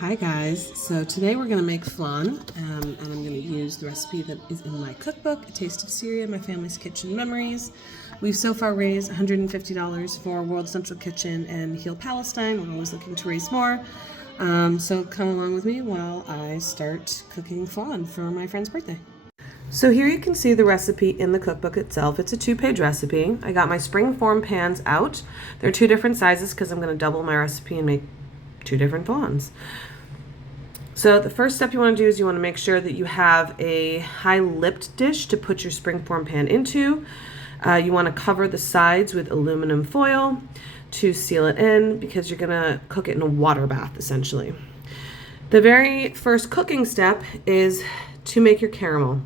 Hi guys, so today we're going to make flan, and I'm going to use the recipe that is in my cookbook, A Taste of Syria, My Family's Kitchen Memories. We've so far raised $150 for World Central Kitchen and Heal Palestine. We're always looking to raise more, so come along with me while I start cooking flan for my friend's birthday. So here you can see the recipe in the cookbook itself. It's a 2-page recipe. I got my springform pans out. They're 2 different sizes because I'm going to double my recipe and make 2 different flans. So the first step you want to do is you want to make sure that you have a high-lipped dish to put your springform pan into. You want to cover the sides with aluminum foil to seal it in because you're going to cook it in a water bath essentially. The very first cooking step is to make your caramel.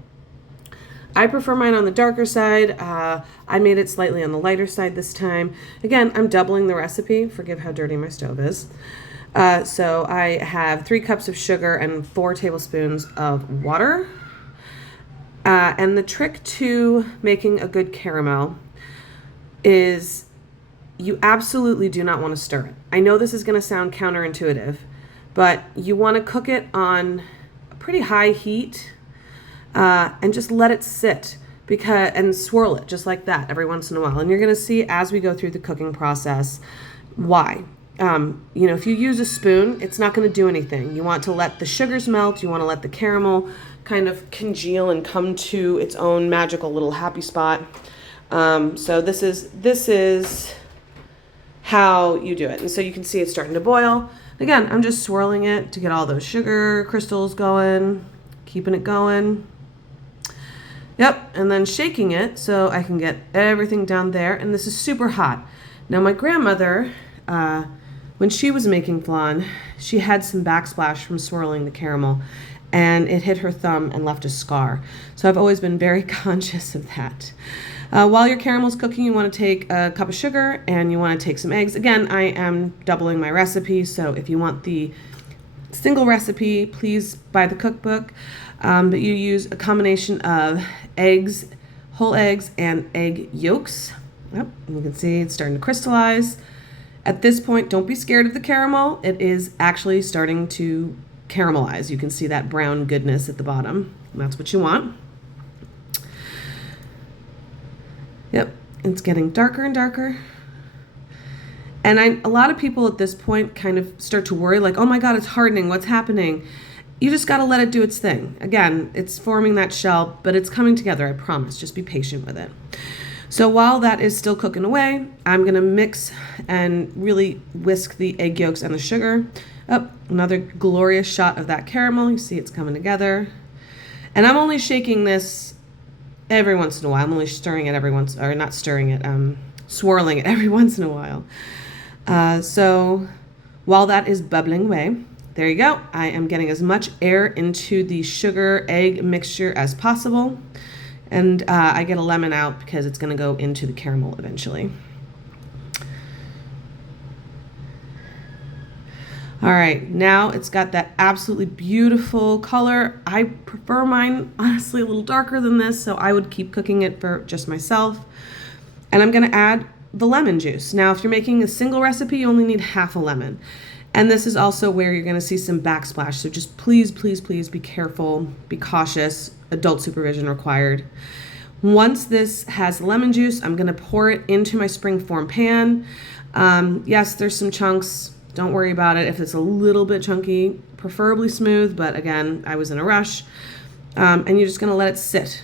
I prefer mine on the darker side. I made it slightly on the lighter side this time. Again, I'm doubling the recipe. Forgive how dirty my stove is. So I have 3 cups of sugar and 4 tablespoons of water. And the trick to making a good caramel is you absolutely do not want to stir it. I know this is going to sound counterintuitive, but you want to cook it on a pretty high heat and just let it sit and swirl it just like that every once in a while. And you're going to see as we go through the cooking process why. If you use a spoon, it's not going to do anything. You want to let the sugars melt. You want to let the caramel kind of congeal and come to its own magical little happy spot. So this is how you do it. And so you can see it's starting to boil. Again, I'm just swirling it to get all those sugar crystals going, keeping it going. Yep, and then shaking it so I can get everything down there. And this is super hot. Now my grandmother, when she was making flan, she had some backsplash from swirling the caramel, and it hit her thumb and left a scar. So I've always been very conscious of that. While your caramel's cooking, you want to take a cup of sugar and you want to take some eggs. Again, I am doubling my recipe, so if you want the single recipe, please buy the cookbook. But you use a combination of eggs, whole eggs, and egg yolks. Yep, and you can see it's starting to crystallize. At this point, don't be scared of the caramel. It is actually starting to caramelize. You can see that brown goodness at the bottom. And that's what you want. Yep, it's getting darker and darker. And a lot of people at this point kind of start to worry, like, oh my God, it's hardening. What's happening? You just got to let it do its thing. Again, it's forming that shell, but it's coming together, I promise. Just be patient with it. So while that is still cooking away, I'm going to mix and really whisk the egg yolks and the sugar. Oh, another glorious shot of that caramel. You see it's coming together. And I'm only shaking this every once in a while. I'm only stirring it swirling it every once in a while. So while that is bubbling away, there you go. I am getting as much air into the sugar-egg mixture as possible. And I get a lemon out because it's going to go into the caramel eventually. All right, now it's got that absolutely beautiful color. I prefer mine, honestly, a little darker than this, so I would keep cooking it for just myself. And I'm going to add the lemon juice. Now, if you're making a single recipe, you only need half a lemon. And this is also where you're going to see some backsplash. So just please, please, please be careful, be cautious. Adult supervision required. Once this has lemon juice, I'm going to pour it into my springform pan. Yes, there's some chunks. Don't worry about it if it's a little bit chunky, preferably smooth, but again, I was in a rush. And you're just going to let it sit.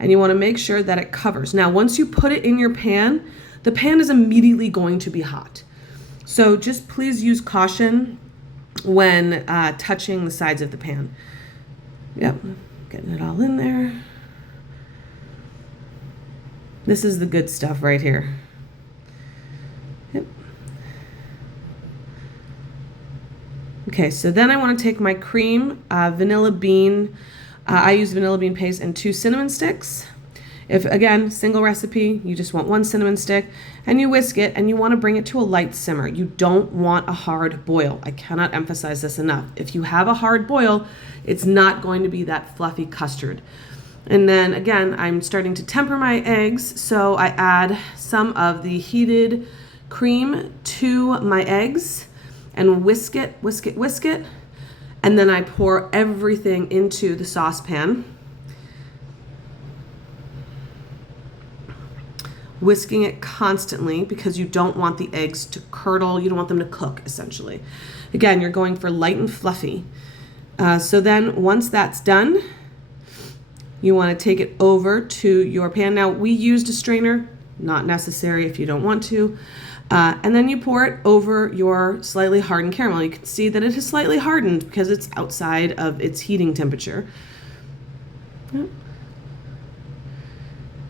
And you want to make sure that it covers. Now, once you put it in your pan, the pan is immediately going to be hot. So just please use caution when touching the sides of the pan. Yep. Getting it all in there. This is the good stuff right here. Yep. Okay, so then I want to take my cream, vanilla bean. I use vanilla bean paste and 2 cinnamon sticks. If, again, single recipe, you just want 1 cinnamon stick, and you whisk it, and you want to bring it to a light simmer. You don't want a hard boil. I cannot emphasize this enough. If you have a hard boil, it's not going to be that fluffy custard. And then, again, I'm starting to temper my eggs, so I add some of the heated cream to my eggs and whisk it, whisk it, whisk it And then I pour everything into the saucepan, whisking it constantly because you don't want the eggs to curdle. You don't want them to cook, essentially. Again, you're going for light and fluffy. So then once that's done, you want to take it over to your pan. Now, we used a strainer, not necessary if you don't want to. And then you pour it over your slightly hardened caramel. You can see that it has slightly hardened because it's outside of its heating temperature. Yep.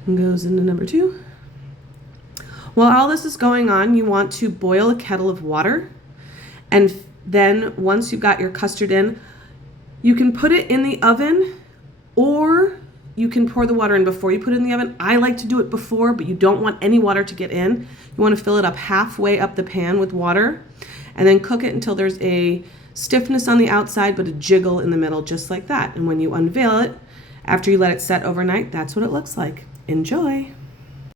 And goes into number 2. While all this is going on, you want to boil a kettle of water. And then once you've got your custard in, you can put it in the oven, or you can pour the water in before you put it in the oven. I like to do it before, but you don't want any water to get in. You want to fill it up halfway up the pan with water and then cook it until there's a stiffness on the outside but a jiggle in the middle, just like that. And when you unveil it, after you let it set overnight, that's what it looks like. Enjoy.